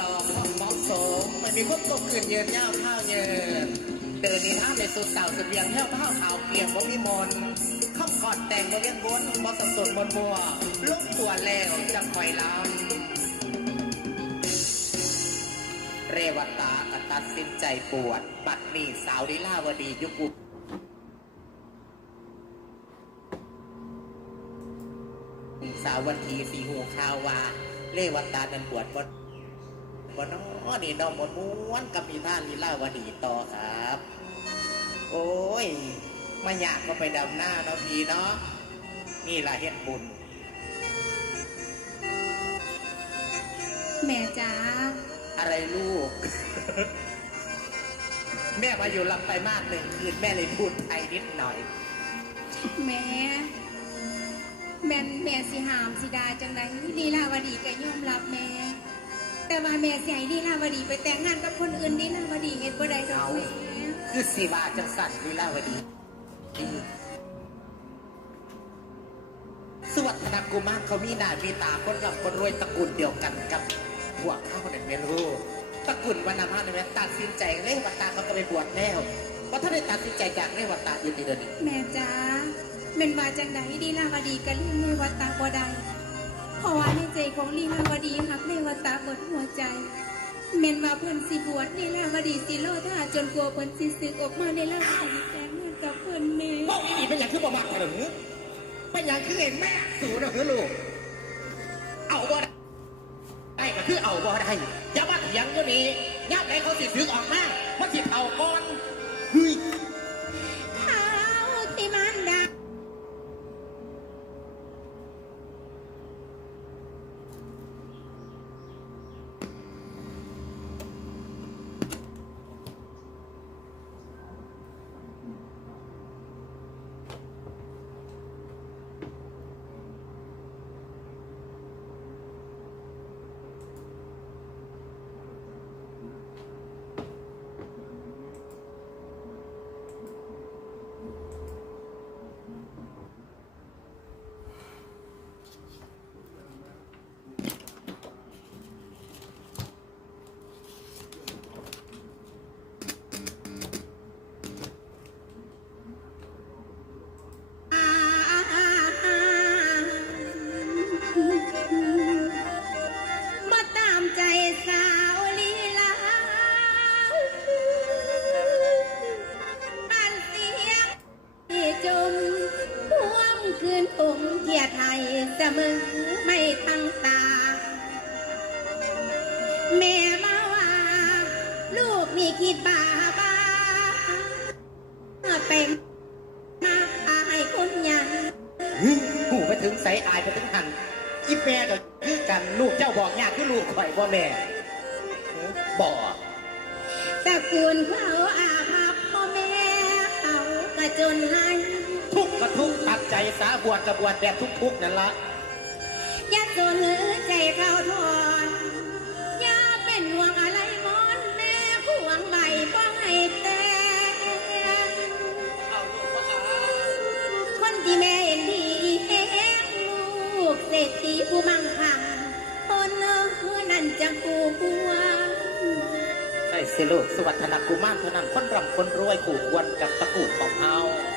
ต่อความเหมาะสมไม่มีคนกเกินเยินยาวข้าวเยินเดินนี่ท่าในสุดสาวสุดเวียงแถวผ้าขาวเปียงบ่มีมนข้ามกอดแต่งบ่เลี้ยงบนบ่สับสนบนมัวลุกตัวแล้วจะคอยลำเรวตาก็ตัดสินใจปวดบัดนี้สาวดิลาวดียุกุสาววันทีสีหูขาววาเรวตานันบวชบ่ บ่น้อนี่น้องมนม้วนกับมีท่านลีลาวดีต่อครับ โอ้ยมาอยากก็ไปดำหน้าเนาะพี่เนาะนี่ล่ะเฮ็ดบุญ แม่จ๋าอะไรลูก แม่มาอยู่ลำไปมากหนึ่งคืนแม่เลยพูดไทยนิดหน่อย แม่แม่นแม่สิหามสิดาจังไดลีลาวดีก็ยอมรับแม่ แต่ว่าแม่สิให้ลีลาวดี ไปแต่งงานกับคนอื่นลีลาวดีเฮ็ดบ่ได้ดอกแม่คือสีวาจังสันลีลาวดีสวัสดนกุมารเขามีหน้ามีตาคนกับคนรวยตระกูลเดียวกันกับพวกเขาเนี่ยไม่รู้ตระกูลวรรณมาเนี่ยตัดสินใจเล่วัตตาเขาก็ไปบวชแล้วว่าถ้าได้ตัดสินใจจากเล่วัตตาอยู่ที่เดิมนี้แม่จ๋าแม่นว่าจังไดลีลาวดีก็เลี้ยงในวัดตาบ่ได้ เพราะว่าในใจของลีลาวดีหักในวัดตาบดหัวใจแม่นว่าเพิ่นสิบวชลีลาวดีสิโลท่าจนกลัวเพิ่นสิสึกออกมาในลาวดีแต่งงานกับเพิ่นแม่พวกนี้เป็นอย่างคือบ่มักหรือเป็นอย่างคือเห็นแม่สูนะคือลูกเอาบ่ได้ได้ก็คือเอาบ่ได้อย่ามาเถียงอยู่นี่ย่าไหนเขาสิถึงออกมามาสิเอาก่อนเฮ้ย คืนผมเกียร์ไทยเสมอไม่ตั้งตา แม่มาว่า ลูกนี่คิดบาบ้าเป็นมาอายคนยังเฮ้ยหูไปถึงใสอายไปถึงหันอีแม่ก็คือกันลูกเจ้าบอกยากคือลูกข่อยบ่แม่เอ้อบ่ตระกูลเขาอาภัพพ่อแม่เขากระจนให้ทุกข์ก็ทุก ใจสาบวชกับบวชแบบทุกๆนั่นละอย่าจนหรือใจเขาทอนอย่าเป็นห่วงอะไรมอนแม่ขวงใบป้องให้แต่คนที่แม่เห็นดีเองลูกเศรษฐีผู้มั่งคั่งคนเนื้อนั่นจะกูกลัวใช่สิลูกสวัสดนกุมารเท่านั้นคนร่ำคนรวยคู่ควรกับตระกูลของเฮาเขาอักไม่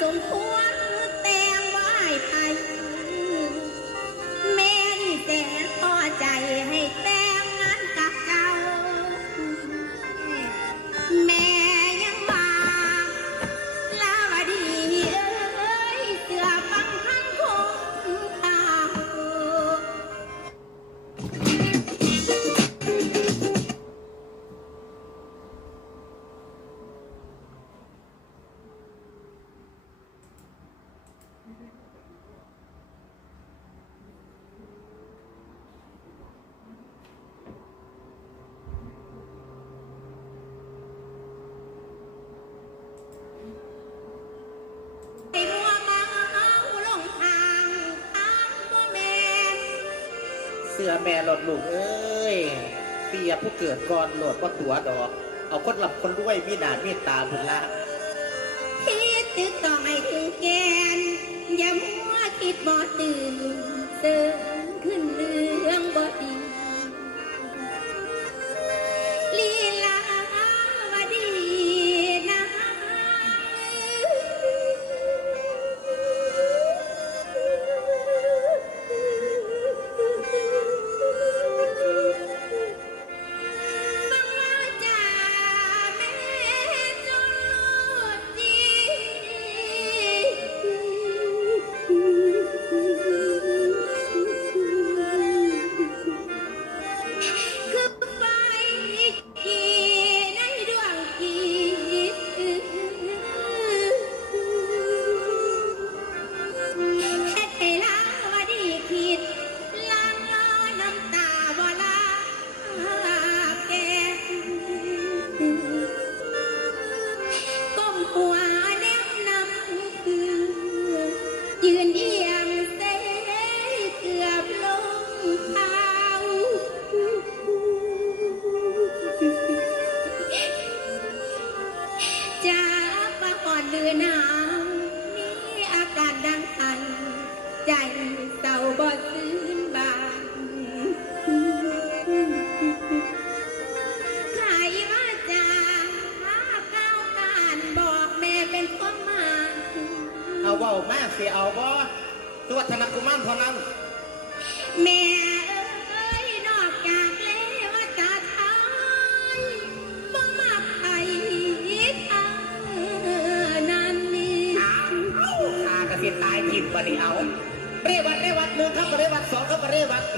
อยู่ สื้อแม่หลดลูกเอ้ยเปียผู้เกิดก่อนโหลดว่าตัวดอก เอาคนหลับคนรวยมีหนาเมตตาบุญละคิดตึกต่อไม่ถึงแกนอย่ามัวคิดบ่ตื่นเติมขึ้นเรื่อ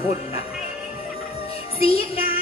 ดพุ่นนะสีกา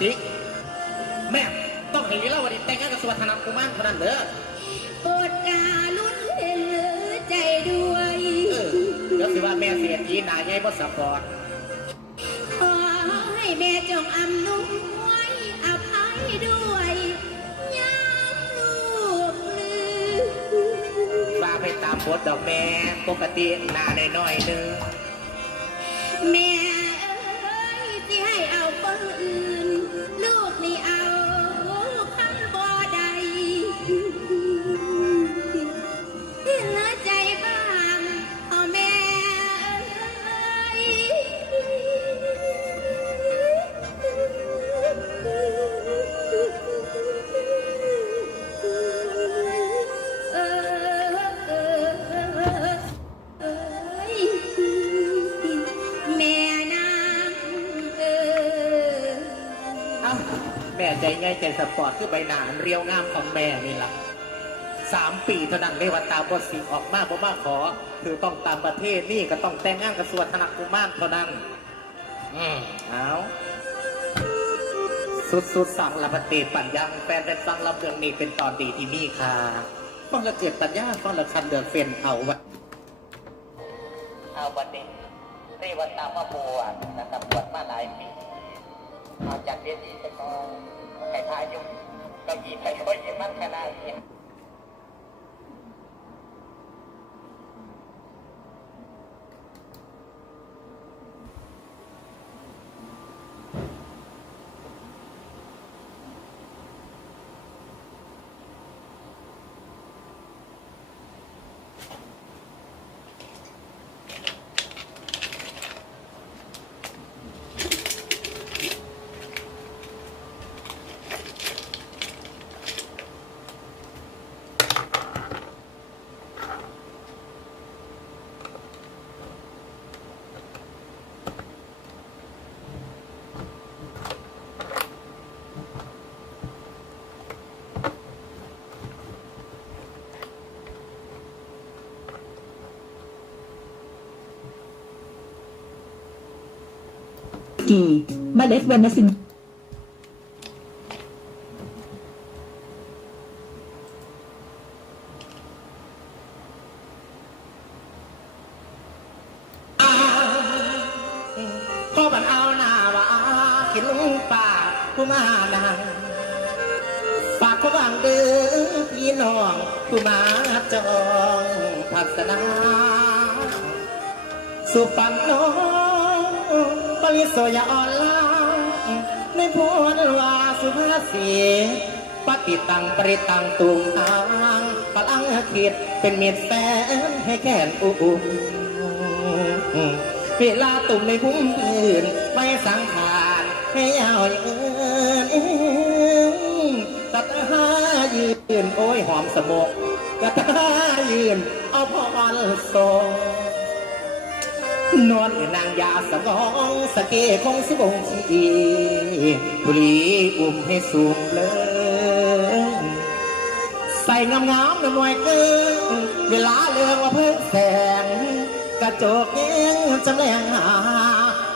ตามเพิ่นบ่สิกแม่ต้องให้ลีลาวดีแต่งงานกับสวัฒนกุมารเท่านั้นเด้อโปรดการุณเห็นเหลือใจด้วยเออเดี๋ยวสิว่าแม่เสียทีหนาใหญ่บ่สปอร์ตขอให้แม่จงอำนวยอภัยด้วยยามลูกลืมว่าไปตามบทดอกแม่ปกติหน้าน้อยๆหนึง แม่ แม่ใจง่ายใจสปอร์ตคือใบหน้าเรียวงามของแม่นี่ล่ะสามปีเท่านั้นเรว่าตาบ่สิออกมาบ่มาขอ คือต้องตามประเทศนี่ก็ต้องแต่งงานกับสวัฒนกุมารเท่านั้น อืมเอาสุดสุดสั่งละปฏิปัญญาแฟนได้ฟังรับเรื่องนี้เป็นตอนดีที่มีค่ะฟังละเกียบปัญญาฟังละคันเดือดเฟนเอาวะเอาบัดนี้เรวัตตามาบวชนะครับบวชมาหลายปี เอาจากเรียนดีแต่ก็ใครทายยุ่งก็ยีไปก็ยีมันขนาดนี้ กี่เมล็ดเวนซิน เป็นเม็ดแสนให้แขนอุ่มเวลาตุ่มในพุ่มพื้นไม่สังขารให้ยาวยืนตัดหายืน โอ้ยหอมสมกกระตายืน เอาพรส่งนวลนางยาสะกองสะเกคงสิบงชีบุรีอุ้มให้สูงเลย ส่งามๆหน่วยเกินเวลาเลืองว่าเพิ่งแสง กระจกเองจำแรงหา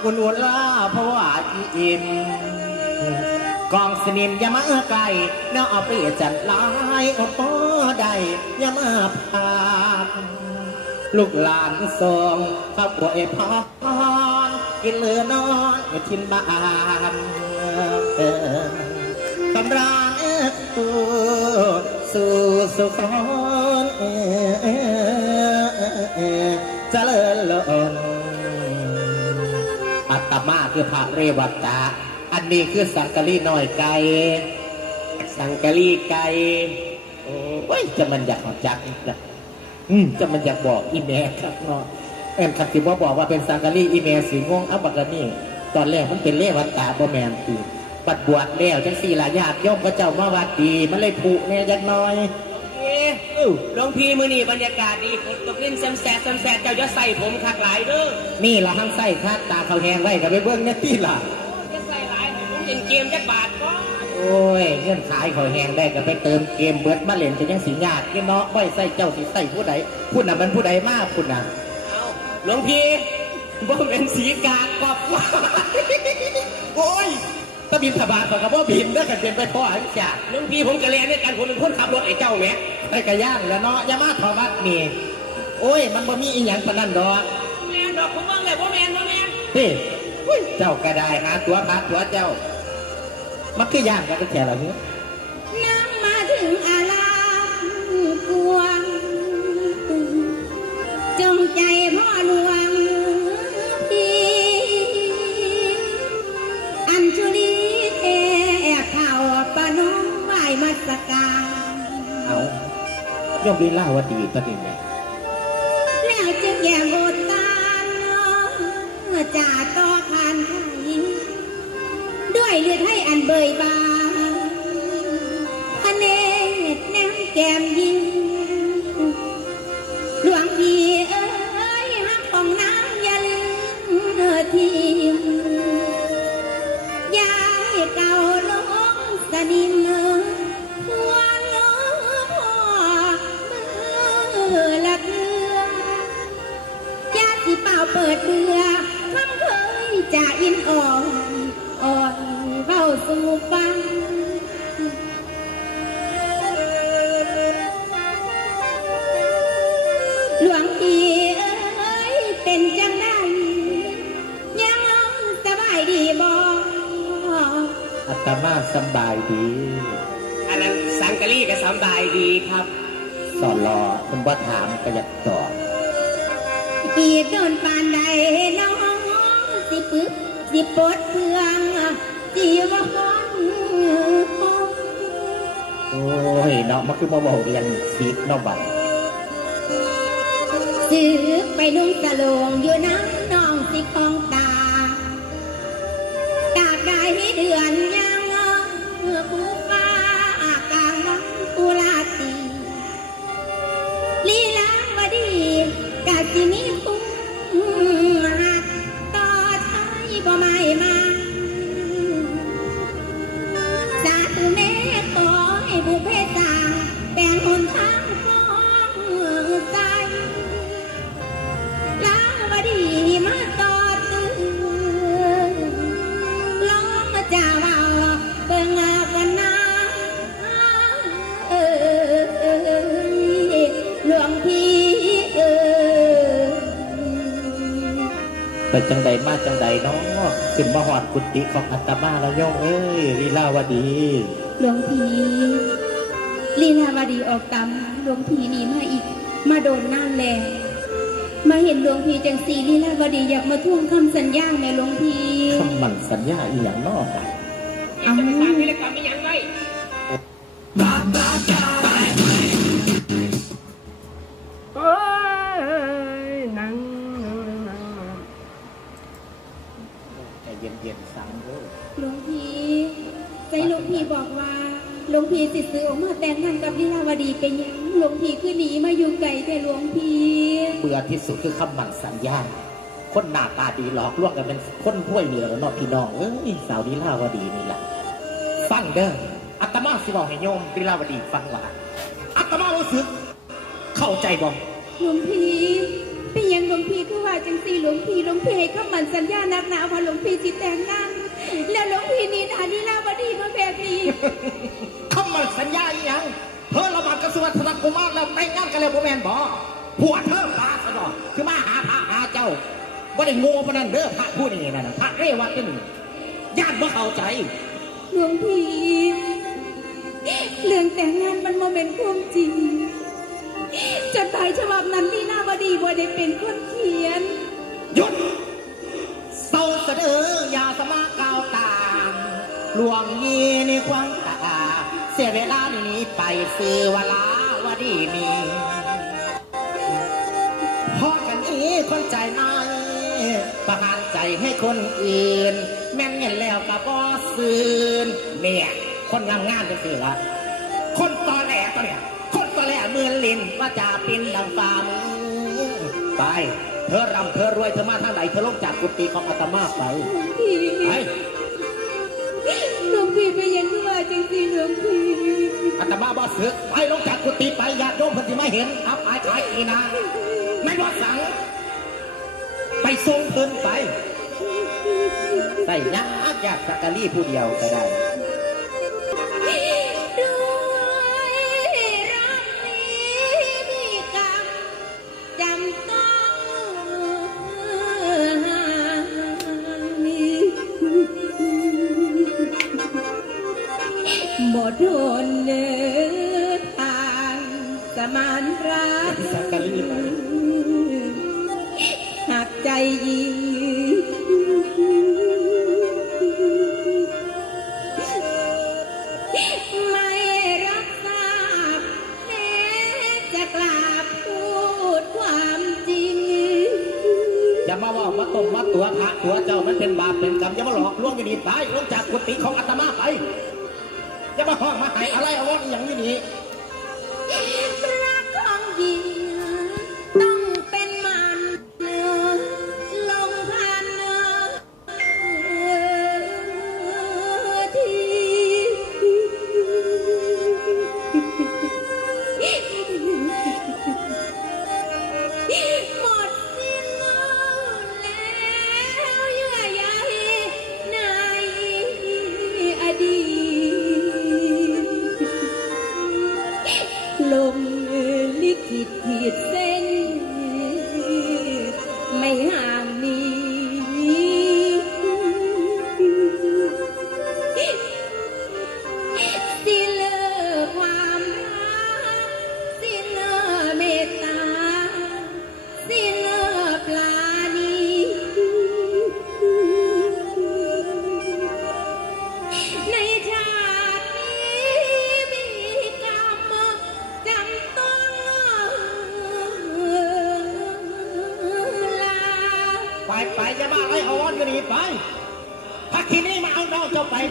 วนวนล่าเพราะว่าอิ่มกองสนิมอย่ามาไกลแนวเอาไปจัดลายอดป้อได้อย่ามาผ่านลูกหลานทรงข้าวป่วยพรกินเหลือนอนอยู่ทินบ้านตำรานตัว สู่สุขนเจริญล้นอัตมาคือพระเรวัตตาอันนี้คือสังกะลีน้อยไก่สังกะลีไก่โอ้ยจะมันอยากหอจักอีกแล้วอืมจะมันอยากบอกอีเมลครับเนาะเอ็มคับสิบ่บอกว่าเป็นสังกะรีอีเมลสีงงอับบกะนี่ตอนแรกมันเป็นเลวัตตาบ่แมนตี ปัดบวชแล้วจังสี่ละญาติโยมพระเจ้ามาวัดดี มันเลยผูกแน่ยักหน้อยเอ๊ะเอ้าหลวงพี่มือนี่บรรยากาศดีฝนตกลิ้นแซมแซดแซมแซดเจ้าจะใส่ผมคักหลายเด้อนี่ละทั้งไส้คาดตาเขาแหงไว้กับไปเบิ้งเนี่ยตีล่ะจะใส่หลายให้ผมเล่นเกมจักบาทก็โอ้ยเงื่อนขายเขาแหงได้ก็ไปเติมเกมเบิดมาเล่นจะยังสีญาติเนาะไว้ใส่เจ้าสีใส่ผู้ใดผู้น่ะมันผู้ใดมากคุณน่ะเอาหลวงพี่บ่เป็นสีกากกอบว่าโอ้ย ตะบินสบาทกับว่าบินได้กันเป็นไปพ่ออันจ่าหลวงพี่ผมกระเรียนด้วยกันผมเป็นคนขับรถไอ้เจ้าแหม่ไปกระย่างแล้วเนาะอยามาทอวัดนี่โอ้ย มันบ่มีอีหยังปานนั้นดอกแมนดอกผมเบิ่งเลยว่าแมนว่าแมนพี่อุ้ยเจ้าก็ได้หาตัวพาตัวเจ้า มันคือย่างกันก็แค่ละเนี้ยน้ำมาถึงอารามกวงจงใจพ่อหลวง ย่อมลีลาวดีตะนี่แม่แล้วจึงแย่งโอดตานจ่าต่อคานไทยด้วยเลือดให้อันเบยบางพระเนตรแนมแก้ม ดเบื่อคำเคยจะอินอ่อนอ่อนเบ้าสู่ฟังหลวงพี่เอ้ยเป็นจังได้ยังสบายดีบ่อัตมาสบายดี อันนั้นสังกะรีก็สบายดีครับ สอนรอคุณว่าถามก็อยากตอบ อีกโดนปานใดน้องสิปึกสิปดเพื่องสิว่าฮ้อนโอ้ยเนาะมันคือมาบอกเรียนซีกเนาะบัดซื้อไปนุ่งสะโลงอยู่น้ำ ไปจังใดมาจังใดเนาะขึ้นมาหอดกุฏิของอัตมาแล้วโยมเอ้ยลีลาวดี หลวงพี่ลีลาวดีออกตามหลวงพี่นี่มาอีก มาโดนน้ำแลมาเห็นหลวงพี่จังสีลีลาวดีอยากมาทวงคำสัญญาแม่หลวงพี่คำมันสัญญาอีหยังเนอกเอาจะไปสร้างวิรกรรมไม่ยังไง ลีลาวดีเป็นหยังหลวงพี่คือหนีมาอยู่ไกลแต่หลวงพี่เบื่อที่สุดคือคำมันสัญญาคนหน้าตาดีหลอกลวงกันเป็นคนพ้วยเหนือเนอกพี่น้องเอ้ยสาวลีลาวดีนี่แหละฟังเด้ออัตมาสิบอกให้โยมลีลาวดีฟังว่าอัตมารู้สึก เข้าใจบ่หลวงพี่เป็นหยังหลวงพี่คือว่าจังสีหลวงพี่หลวงพี่ให้คำมันสัญญานักหนาว่าหลวงพี่สิแต่งงานแล้วหลวงพี่นี่นาลีลาวดีมาแบบนี้คำมันสัญญาอีหยัง เธอละบาดกระทรวงธนกุมารแล้วแต่งงานกันแล้วบ่แม่นบ่ผัวเธอปาสะดอกคือมาหาพระหาเจ้าบ่ได้โง่ปานนั้นเด้อพระผู้นี้นั่นน่ะพระเรวัตนี่ญาติบ่เข้าใจหลวงพี่เรื่องแต่งงานมันโมเมนความจริงจดหมายฉบับนั้นลีลาวดีบ่ได้เป็นคนเขียนหยุดเศร้าเสดออย่าสมากาวตามหลวงยีในความตา เสียเวลานี้ไปซื้อเวลาวดีมีพอกันนี้คนใจน้อยประหารใจให้คนอื่น แม่นเงินแล้วกับบอซื้นเนี่ยคนงามงานจะสิละคนตอแหลตัวเนี่ยคนตอแหลเมือลินว่าจะเป็นดังฟ้ามือไปเธอรำเธอรวยเธอมาทางไหนเธอลงจากกุฏิของอาตมาไปไป จริงๆหลวงพี่อาตมาบอสึกไปลงจากกุฏิไปญาติโยมเพิ่นสิมาเห็นอับอายขายอีนาไม่บอสัง ไปทรงเพิ่นไปใส่ยักษ์อยากสักกะลี่ผู้เดียวก็ได้ ยิงไม่รับทราบแม้จะกราบพูดความจริง อย่ามาว่ามาต้มมาตัวพระตัวเจ้ามันเป็นบาปเป็นกรรมอย่ามาหลอกลวงอย่างนี้ไปลงจากกุฏิของอาตมาไปอย่ามาห้องมาใหายอะไรเอาวะอย่างนี้นี่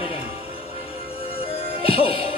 พัก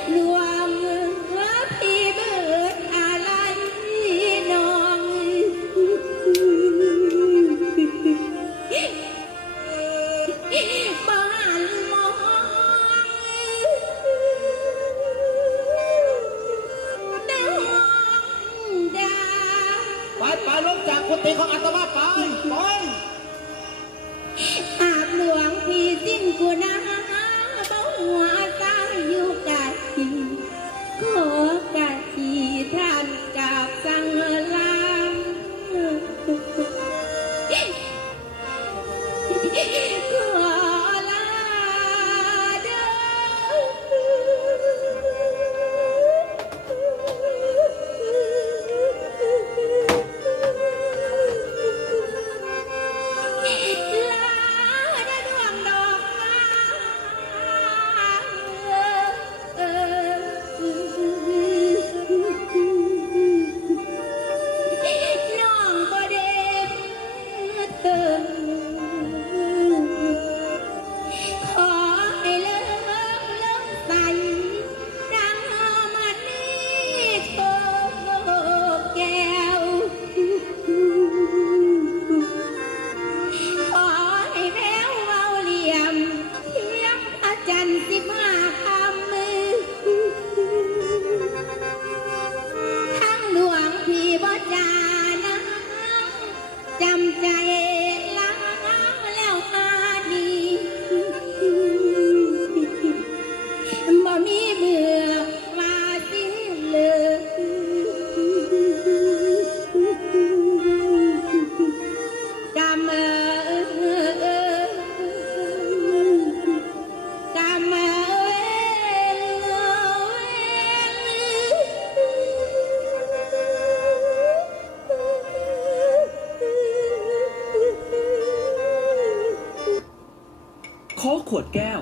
โค้กขวดแก้ว